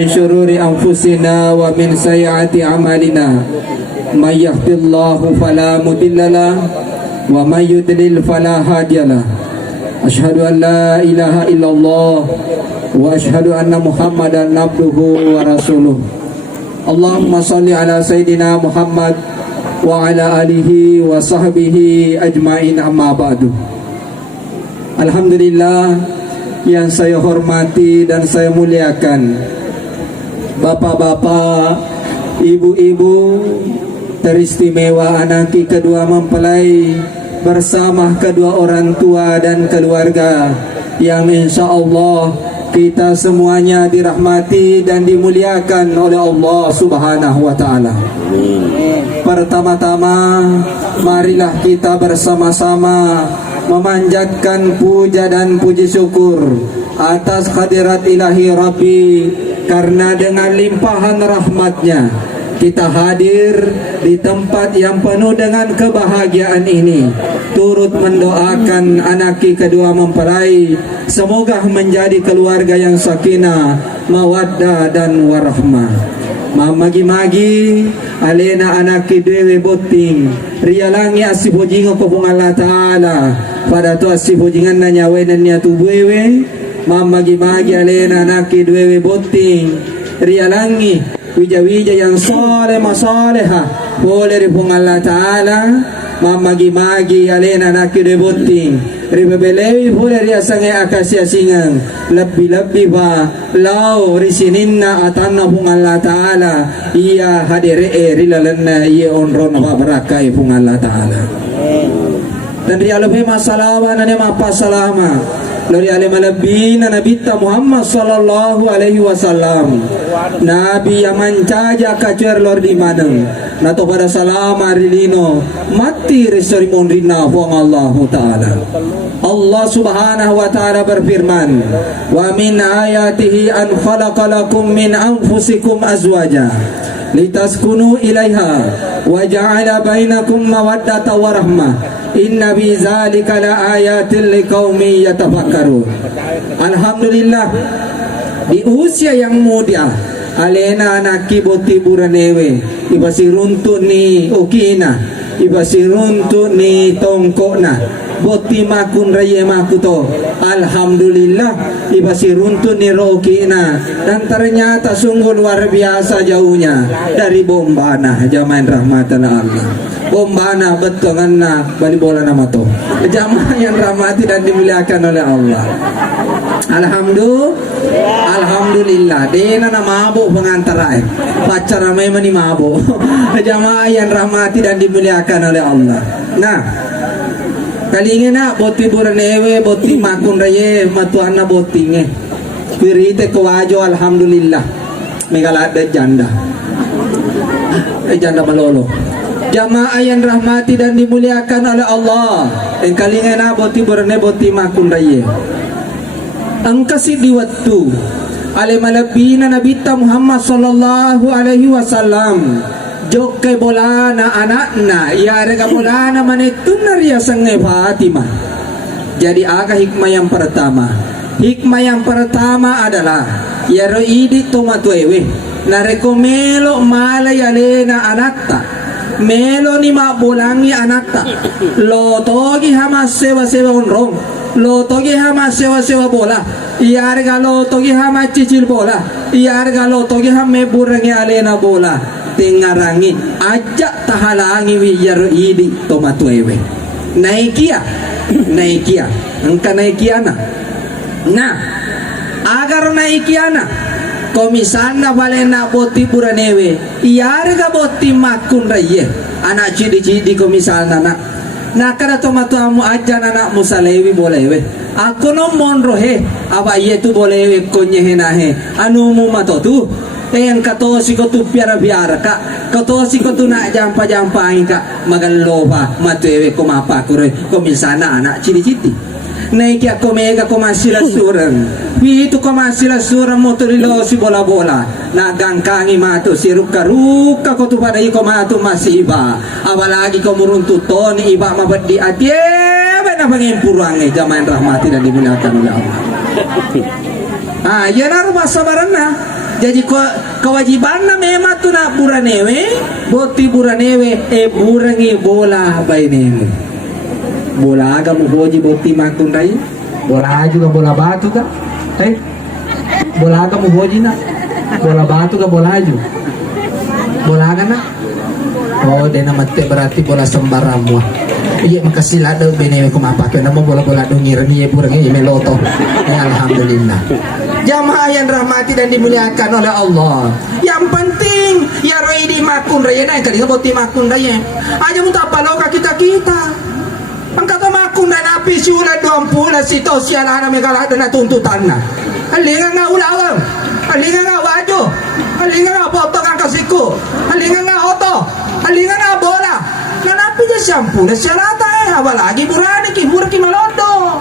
من شرور أنفسنا ومن سيئات أعمالنا من يهد الله فلا مضل له ومن يضلل فلا هادي له أشهد أن لا إله إلا الله وأشهد أن محمدا عبده ورسوله اللهم صل على سيدنا محمد وعلى آله وصحبه أجمعين أما بعد. Alhamdulillah, yang saya hormati dan saya muliakan bapak-bapak, ibu-ibu teristimewa, anak kedua mempelai bersama kedua orang tua dan keluarga yang insya Allah kita semuanya dirahmati dan dimuliakan oleh Allah Subhanahu wa Ta'ala. Pertama-tama, marilah kita bersama-sama memanjatkan puja dan puji syukur atas hadirat ilahi Rabbi, karena dengan limpahan rahmatnya kita hadir di tempat yang penuh dengan kebahagiaan ini. Turut mendoakan anak kedua mempelai semoga menjadi keluarga yang sakinah, mawaddah dan warahmah. Mamagi-magi alena anak dewe boting rialangi asibojingo ko pung Allah Ta'ala pada tu asibojingan na nyawe dan nya tubuewe. Mamagi-magi alena anak dewe boting rialangi wija-wija yang soleh masaleha boleh di pung Allah Ta'ala. Mamagi-magi alena anak dewe boting ribebelewi boleh riasange akasia singang lebih-lebih ba lau risininna atanna pung Allah Ta'ala iya hadire rilalanna iya onron wa barakai pung Allah Ta'ala. Dan rialupi masalawa na nema pasalama lori alim alabina nabita Muhammad sallallahu alaihi wasallam nabi yang mancaja kacuer lor di maneng nato pada salama rilino mati resori monrina huang Allah Ta'ala. Allah Subhanahu wa Ta'ala berfirman, wa min ayatihi an khalaqalakum min anfusikum azwaja litaskunu ilaiha wa ja'ala bainakum mawaddata wa rahmah inna bi zalika la ayatin liqaumin yatafakkarun. Alhamdulillah, di usia yang muda alena anak kiboti buranewe ibasi runtun ni ukina ibasi runtun ni tongkona boti makun raya makuto. Alhamdulillah ibasi runtun ni rokina, dan ternyata sungguh luar biasa jauhnya dari Bombana. Jamaah rahmatan Allah, Bombana betul ngana bali bola nama to jamaah yang rahmati dan dimuliakan oleh Allah. Alhamdulillah dena na mabo pengantarai pacar ramai mani mabo jamaah yang rahmati dan dimuliakan oleh Allah. Nah, kali ini nak boti buranewe boti makun raye matuana botinge pirite kewajo. Alhamdulillah megalada janda janda malolo. Jamaah yang rahmati dan dimuliakan oleh Allah, yang kali ini nak boti burane boti makun raye angkasi diwattu ale malabina nabita Muhammad sallallahu alaihi wasallam jokai bolana anakna ya rega bolana manituna ria sangai Fatimah. Jadi aga hikmah yang pertama. Hikmah yang pertama adalah ya roidi tomatuewe nareko melo malay alena anakta melo ni mabulangi anakta lo togi hama sewa onrong lo togi hama sewa bola iarga lo togi hama cicil bola iarga lo togi hama burangi alena bola tengarangi ajak tahalangi wiyar idi tomatuewe naikia engka naikiana. Nah, agar naikiana komisana valena boti buranewe iarga boti makun raye anak cidi komisana na kada tomatu amu aja anak musalewi bolewe aku no monrohe aba ye tu bolewe konye henahe anu mu matotu yang katosi ko tu piara ka katosi ko tu nak jampa ka magaloba matewe ko mapakure komisana anak cidi naiki ako mega ko masila surang itu ko masila surang motorilo si bola na gangkangi mato si ruka ko tu pada iko mato masiba apalagi ko muruntuton iba mabadi atye na pangimpurange. Jamaah rahmati dan dimuliakan oleh Allah. Yan rumah sabaran na Jadi kewajiban na memang tu na buranewe, boti buranewe, burangi bola bainemu. Bola aga mu hoji boti matun rai, bola juga bola batu ka, bola aga mu hoji na, bola batu ka bola aju, bola aga na. Oh, dia nama teh berarti bola sembarang muah. Iya makasih lah do benewe kumapa kena mau bola-bola do ngirani ya burang ya meloto. Ya alhamdulillah. Jamaah yang rahmati dan dimuliakan oleh Allah. Yang penting ya roi di makun raya na kali boti makun raya. Aja muta palo ka kita. Angkata makun dan api siulan 20 sito siala na megala na tuntutan na. Halingan nga ulawang. Halingan nga waju. Halingan nga boto ka kasiku. Halingan nga oto. Halingan nga bola. Nanapi dia syampu na siya lata lagi burani ki buraki malondo.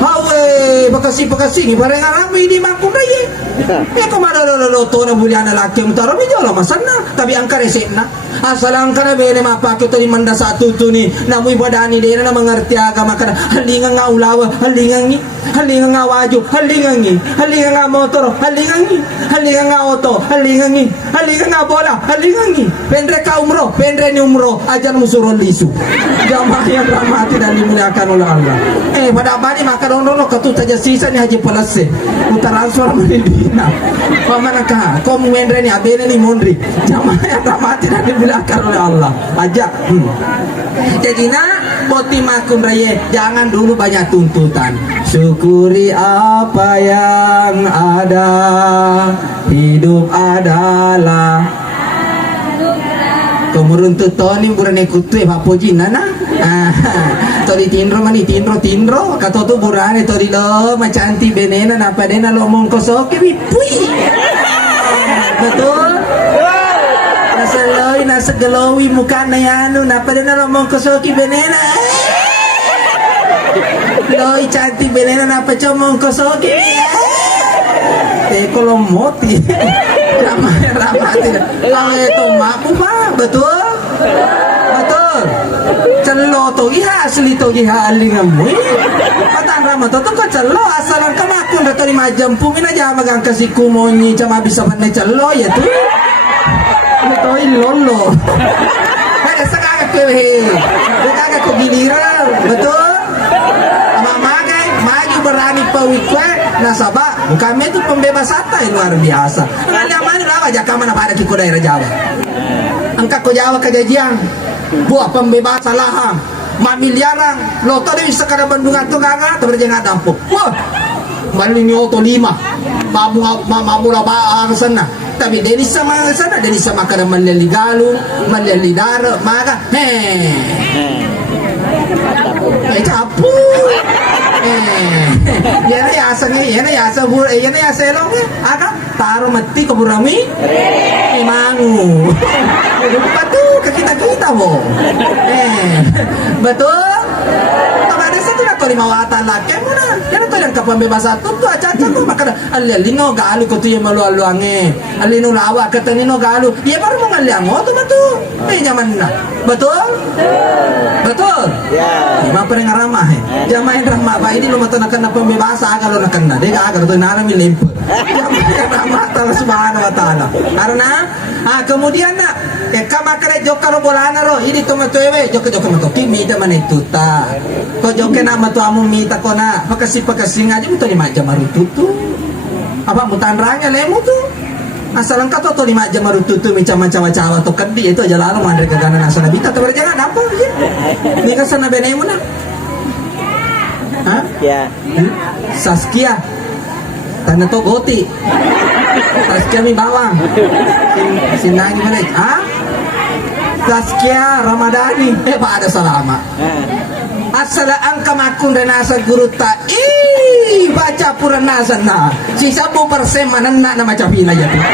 Hawe pakasi bareng arami di makun raya. Ko madololoto na buliana laki mo taro medyo lamasan na tapi angka resep na. Asalang ka na bene mapakyo tadi manda sa tutu ni namu ibadani de na mengerti agama kana halingan nga ulawa halingan nga waju halingan nga motor halingan nga oto halingan nga bola halingan pendre ka umroh pendre ni umroh ajan musuron lisu jamaah yang rahmati dan dimuliakan oleh Allah. Pada abadi maka dono katu taja sisa ni haji pelase transfer menidina pamana ka kom mendre ni abene ni mondri jamaah yang rahmati dan dimuliakan oleh Allah aja. Jadi nak boti makun raya jangan dulu banyak tuntutan, syukuri apa yang ada, hidup adalah kemurun tutoni burane kutu papoji nana tori tindro mani tindro kato tu burane tori lo macanti benena napa dena lo mong kosoke wipui betul nasa galowi muka na yano napa dena lo mong kosoki benena loi cantik benena napa comong kosoki teko lo moti ramai kalau itu mampu pak betul celo to iha asli to iha alingan mu patan rama to kan celo asalan kamakun dato di majam pumin aja magang kasiku monyi cama bisa pandai celo ya tuh betul lolo ada sekarang kagak kok giliran betul magai maju berani pawikwe nasabah kami itu pembebas harta yang luar biasa. Ngalaman apa aja kamu pada kiko daerah Jawa. Angkat ko Jawa kagajian. Buah pembebas lahan. Miliaran. Loto di sekadar Bandungan tu kagak terjeng dampu. Wah. Malini oto 5. Mamula ba sana. Tapi dari sama sana dari sama kada malili galu, malili daro, maka capu. Yana yasa elong aga taro mati keburami mangu betul ke kita bo betul ada satu nak lima watan laki mana yana to yang kapambebasan tu aja ko maka alino galu ko tu yang malu ange alino lawa katanino galu ya baru mengalango tu matu nyaman na betul ya lima pernah ramah jamaah ramah ba ini lo mata nak pembebasan kalau nak kena dia agar tu nana milimpu jamaah ramah Allah subhanahu wa taala karena kemudian nak kamakare jokaro bolana ro ini to matoewe joko mato kimi ta manitu ta ko joke na mato amu mita ko na pakasi ngaji muto ni maja marututu apa mutanranya lemu tuh asalan kato to 5 jam marututu macam-macam to kedi itu aja lalu mandre gagana nasana bita to berjalan apa ya ni kasana benai muna Saskia tanda to goti Saskia mi bawang sinangi mana Saskia Ramadhani pada salama asal angka makun dan asal guru ta baca pura nasana si 1% manana nama capina ya tuh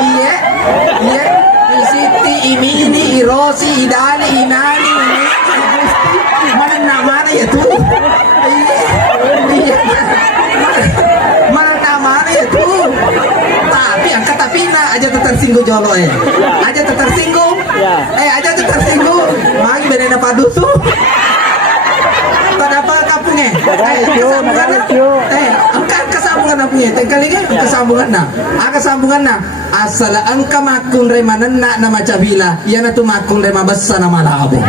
iya Siti ini Irosi Idani Inani mana ya tuh iya mana ya tuh tapi angka tapina aja tersinggung jolo aja tersinggung aja tersinggung magi benena padusu pada apa kampungnya angkat kesam sambungan na punya tengkali kan kesambungan na asal angka makun remanan na nama cabila ia na tu makun rema besar nama labo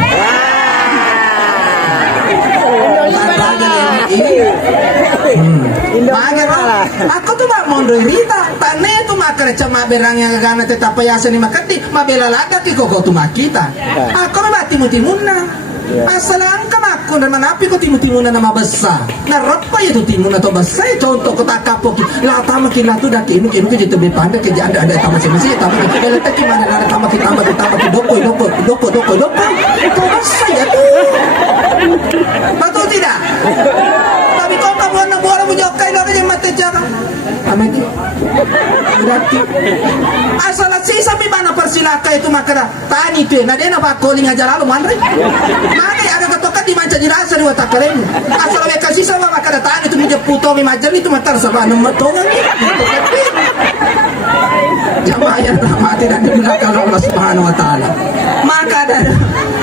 aku tuh bak mondoi rita tane tu makar cama berang yang gana tetap yasan ni makati mabela laga ki koko tu makita aku na timu-timuna asal angka makun dan manapi ko timu-timuna nama besar na ropa ya tu timuna to besar contoh ko takapok la tama ki la tu dak inu ke jitu be pande ke ada tama semisi tama ke bela tak mana ada tama ki doko to besar ya tu betul tidak tapi kau kamu nak buat mu jokai lo yang mati jangan amati berarti asal si sampai mana persilaka itu makara tani tu na dia na ba calling aja lalu manre mana ada ketokan di manca jelas di watak keren asal mereka sisa makara tani itu menjadi puto mi majar itu matar sabah nomor tongan ni jamaah yang rahmati dan dimuliakan Allah Subhanahu wa taala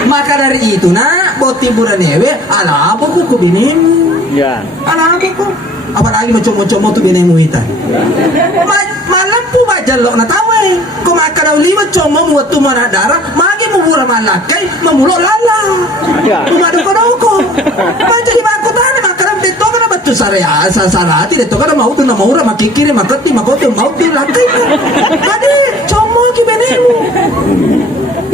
maka dari itu nak buat tiburan ewe ala apa ku binin ya ala apa ku apalagi macam-macam tu binemu itu malam pu majalok na tawe ko makadaw lima chomo buat tu mana darah magi mubura malakai memulok lala umado ko baca di bangku tani makaram dito ka na batu saraya sarati dito ka na mau tu na maura makikiri makati makoto mau tu lakai tadi chomo ki binemu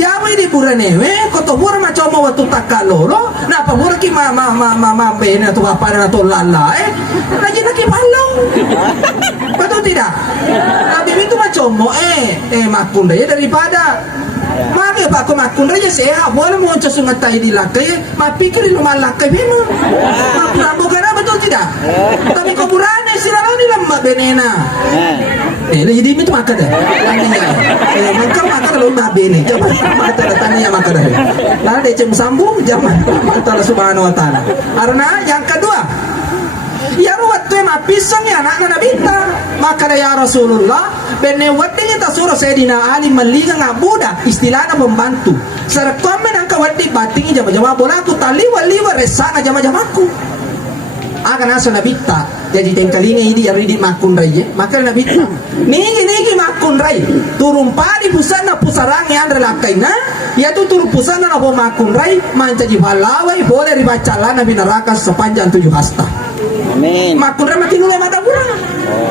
ya apa ini buranewe koto bura macam waktu takaloro na pa bura ki ma bene tu apa na to lala lagi nak palong betul tidak tapi itu macam makunda ya daripada maka pak ko makunda ya sehat boleh mau sungat tai di lakai ma pikir lu malakai bema ma bukan betul tidak tapi kau burane siralo ni lamma benena jadi itu maka dah maka kalau mah bene coba mata tanya maka dah lalu dia sambung zaman Allah Subhanahu wa taala karena yang kedua ya waktu yang pisang ya anak nabita maka ya Rasulullah bene waktu kita suruh Sayyidina Ali melihat ngabuda istilahnya membantu serekomen angka waktu batingi jama-jama bola aku taliwa resana jama-jamaku akan asal nabita jadi tengkalinga ini yang ridit makun rai maka nabita niki makun rai turun padi pusana pusarang yang relakaina yaitu turun pusana na bo makun rai mancaji halawai boleh dibaca lana binaraka sepanjang 7 hasta amin makun rai mati nulai mata burang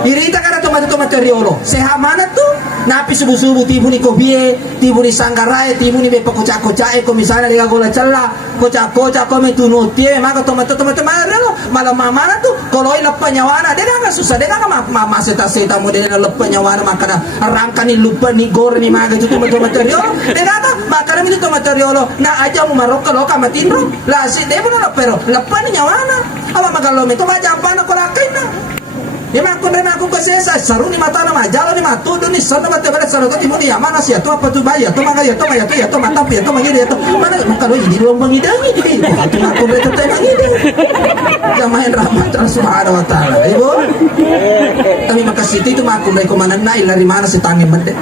irita kada tomat riolo seha mana tuh napi subuh-subuh tibu ni kobie tibu ni sanggarai tibu ni bepa kocak-kocak ko misalnya dia gola cella kocak-kocak ko metunutie maka tomat riolo malam mana tuh kalau lepas nyawana dia kan susah dia kan mama seta model lepas nyawana maka rangkani lupa ni gor ni maga itu tomat riolo dia kata maka itu tomat riolo na aja mu marokka loka matinro la si dia pun lepas ni nyawana apa magalo me to maja apa na kolakaina dia makun kesesa saru ni mata na majalo ni matudo ni sana mata bala saru ti mo ni amana sia to apa tu baya to manga ya to mata pi to mangide to mana makalo ini lo mangidangi di ko tu makun reto tay mangide jamaah rahmat Allah Subhanahu wa taala ibu kami makasiti tu makun ko manan na ilari mana si tangin mende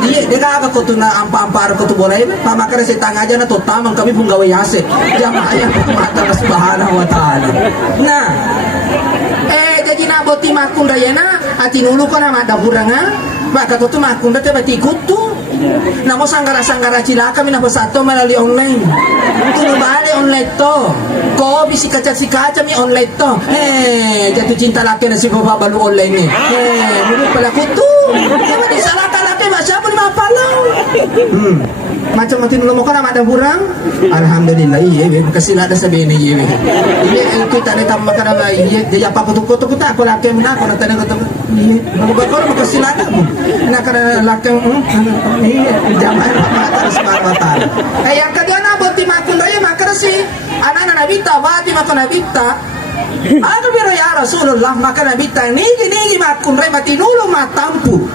dia kaga ko tu na ampa-ampar ko tu boleh pamakare si tang aja na to tamang kami pun gawe yase jamaah rahmat Allah Subhanahu wa taala nah jadi nak boti makun dayana ati nulu ko na madaburangan baka to makun da tebati kutu namo sanggara cilaka mina pasato melalui online tu bali online to ko bisi kaca mi online to jatuh cinta laki na si baba balu online ni mulut pala kutu kaya di salah laki masya pun mapalau macam mati nulu mo ko na madaburang alhamdulillah iya kasi nada sabihin iya kita ada tam makana iya dia apa kutu kita aku laki mo na ako na tanang ko iya magbago makasi nada mo na kana laki iya jamaah Allah Subhanahu wa taala kaya kadya na boti makun raya makara si anak nabita bati makon nabita ano biro ya Rasulullah maka nabita nigi makun raya matinulong matampu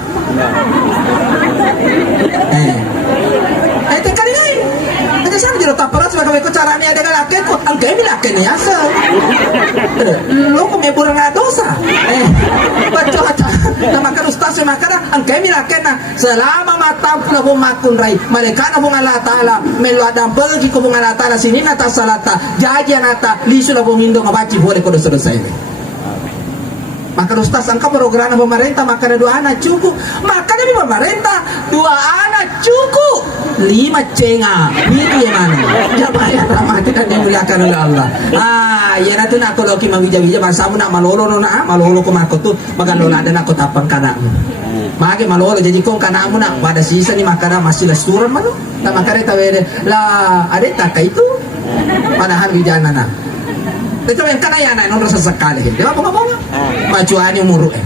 tengkali ngay ada siapa di rotak peras bagaimana caranya ada laki ko ang kami laki na yasa lo ko may burang nga dosa baca na makan ustaz sa makara ang kami laki na selama matampu na bumakun ray malika na bung Allah Ta'ala melo adam bagi ko bung Allah Ta'ala sinin na ta salata jaja nata liso na bung indo mabaci boleh ko dosa-dosa ini Maka Ustaz, angka program pemerintah makan 2 anak cukup. Makan dari pemerintah 2 anak cukup. 5 cenga. Itu yang mana? Jamaah yang rahmati dan dimuliakan oleh Allah. Ya nanti nak kalau kita wija-wija masa nak malolo ko mako tu magalola dan aku tapang kanamu. Magi malolo jadi kong kanamu nak pada sisa ni makana masih lasturan mano. Tak makare tawede la ada tak itu. Padahal wijana na. Ito yung kanayanan nung rasa sakali. Di ba? Bunga-bunga. Machuan yung muro eh.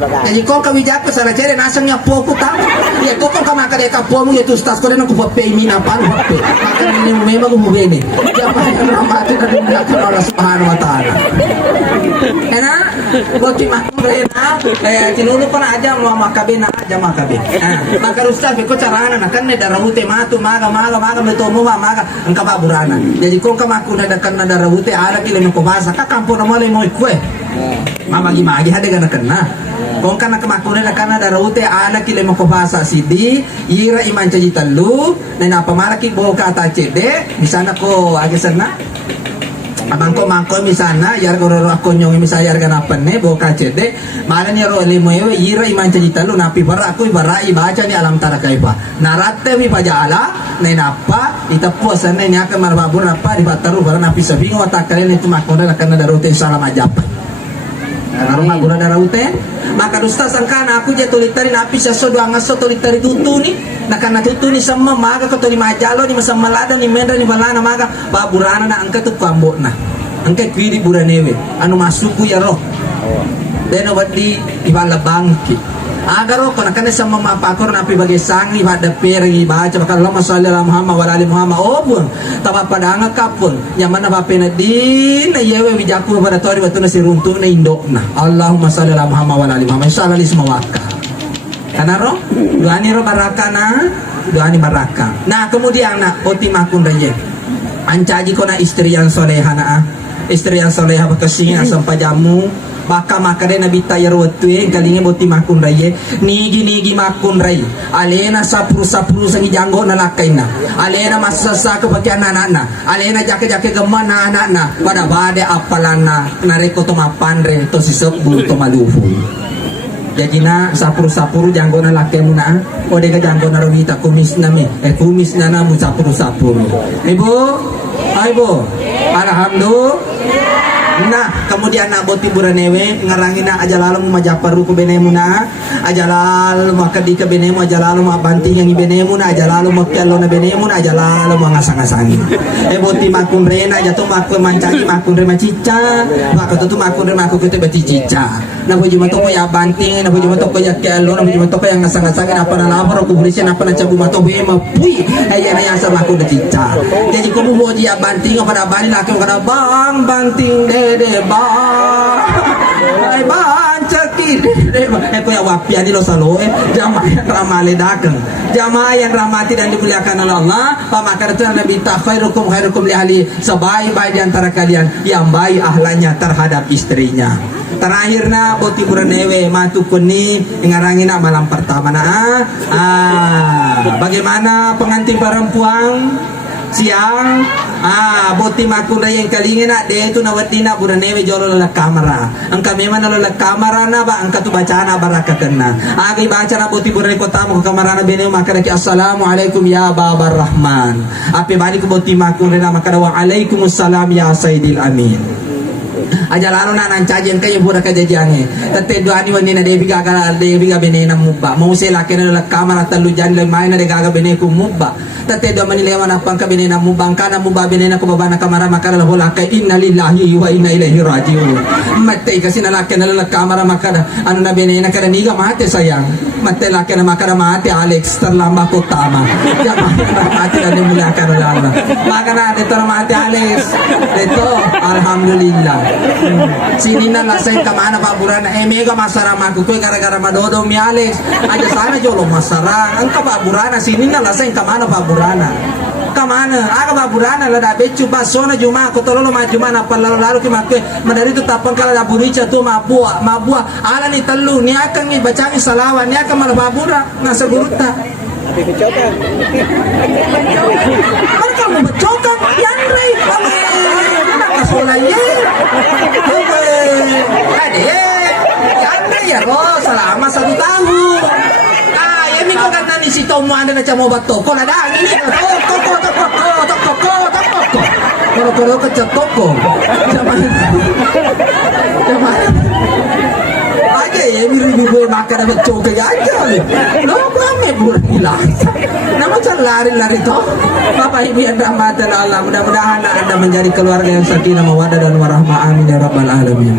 Jadi kung kawijak ko sa rachere, nasang niya po ko tamo. Ya kung kamakade ka po mo, ito stas ko rin ang kupapay minapan. Maka nini mo may mag-umubin eh. Kaya pa yung ramati na rin niya kung Allah subhanahu wa ta'ala. Kaya buat makmum rin ha. Tinulo pa na aja, makabe na aja makabe. Maka Ustaz, ko carana na kan darawute matu, maga, beto mo maga, ang kababurana. Jadi kung kamakuna na kan na darawute, ala kila mo kubasa, kakampo na malay mo ikwe. Mamagi-magi hade gana kena. Kung kana kamakuna na kana darawute, ala kila mo kubasa sidi, ira iman caji talu, na napamaraki bo kata cede, misana ko agisan na. Mangko misana yar gororo akonyong misayar ganapan ne boka cede malan yaro lemoewe ira iman cerita lu napi bara aku ibara ibaca ni alam tarakai pa narate mi pajala ne napa itapuasan ne nyaka marbabur napa di bataru bara napi sabingo watakale itu makonda nakana darute salam ajap karena guna darute maka dusta sangkana aku je tulitari napi saso do angaso tulitari tutu ni nakana tutu ni sama maga ko tuli majalo ni masama lada ni mendra ni balana maga baburana na angka tu kambo na angka kwiri buranewe anu masuku ya roh deno wadi ibala bangki agaro ko nakana sama mapakor napi bagi sangi pada pergi baca bakal Allahumma shalli ala Muhammad wa ala ali Muhammad obun tapa padanga kapun nyaman apa pena din na yewe wijaku pada tori watu na siruntu na indok na Allahumma shalli ala Muhammad wa ala ali Muhammad insyaallah li semua waka kanaro doani ro baraka na doani baraka nah kemudian na oti makun raye ancaji ko na istri yang soleha na istri yang soleha bakasinga sampai jamu baka makade nabi tayar watue galinge boti makun raye nigi makun ray alena sapru sangi janggo na lakaina alena masasa ke bagi anak-anak alena jake gemana anak-anak pada bade apalana nareko to mapandre to sisebul to malufu jadi na sapuru janggo na lakemu na ode ka janggo na rawita kumis na me kumis na na mu sapuru ibu aibo alhamdulillah. Nah kemudian nak boti buranewe ngarangin na aja lalu majaparu ku benemu na aja lalu makadi ke benemu aja lalu mabanting yang benemu na aja lalu makialo na benemu na aja lalu mangasang-asangi boti makun rena aja tu makun mancagi makun rema cica maka tu makun rema aku kita beti cica na puji matoko ya banting na puji matoko ya kialo na puji matoko yang ngasang-asangi apa na lapor ku polisi apa na cabu matoko ema pui ayah na yang sama aku de cica jadi kamu mau dia banting pada bani laki kada bang banting de bang cekid ko ya wapian di lo salo jamaah yang ramale dagang jamaah yang rahmati dan dimuliakan oleh Allah pamakar itu Nabi khairukum li ahli sebaik-baik di antara kalian yang baik ahlanya terhadap istrinya. Terakhirnya boti buranewe matu kuni ngarangina malam pertama bagaimana pengantin perempuan siang boti makun yang kalingin na de itu nawatina buranewe jolo la kamera angka memang la kamera na ba angka tu bacana barakatan na agi baca na boti burane kota mo kamera na bene makana ki assalamualaikum ya babar rahman ape bani ko boti makun na makana wa alaikumussalam ya sayyidil amin aja lalu na nancajen kayo pura kajajange tate doani wani na devi gaga bene na mubba mau se la kena la kamera talu jan le mai na de gaga bene ku mubba tate do mani lewa na pangka bene na mubba kana mubba bene na ko baba na kamera makala la hola ka inna lillahi wa inna ilaihi rajiun matte kasi na la kena la kamera makada anu na bene na kada niga mate sayang matte la kena makada mate Alex terlamba ko tama mate na dimulakan Allah makana de tor mate Alex deto alhamdulillah sini na lasay kamana paburana mega masarama ko gara-gara madodo mi Alex aja sana jolo masarang ang kababurana sini na lasay kamana paburana kamana aga baburana la da becu basona juma ko tololo ma juma na palalo ki makwe madari tu tapang kala da buricha tu mabua ala ni tellu ni akan ni bacami salawan ni akan mal babura na seguruta mereka mau becokan yang rei solaya ade Anda ya roh selama 1 tahun. Ah, ya mi kau kata ni si Tomo anda nak mau buat toko ada ini. Toko. Kalau kecet toko. Zaman aja ya mirip gue makan dapat coke aja. Lo kami bulan hilang. Nama lari toh. Bapak Ibu yang rahmatan Allah, mudah-mudahan Anda menjadi keluarga yang sakinah mawaddah dan warahmah, amin ya rabbal alamin.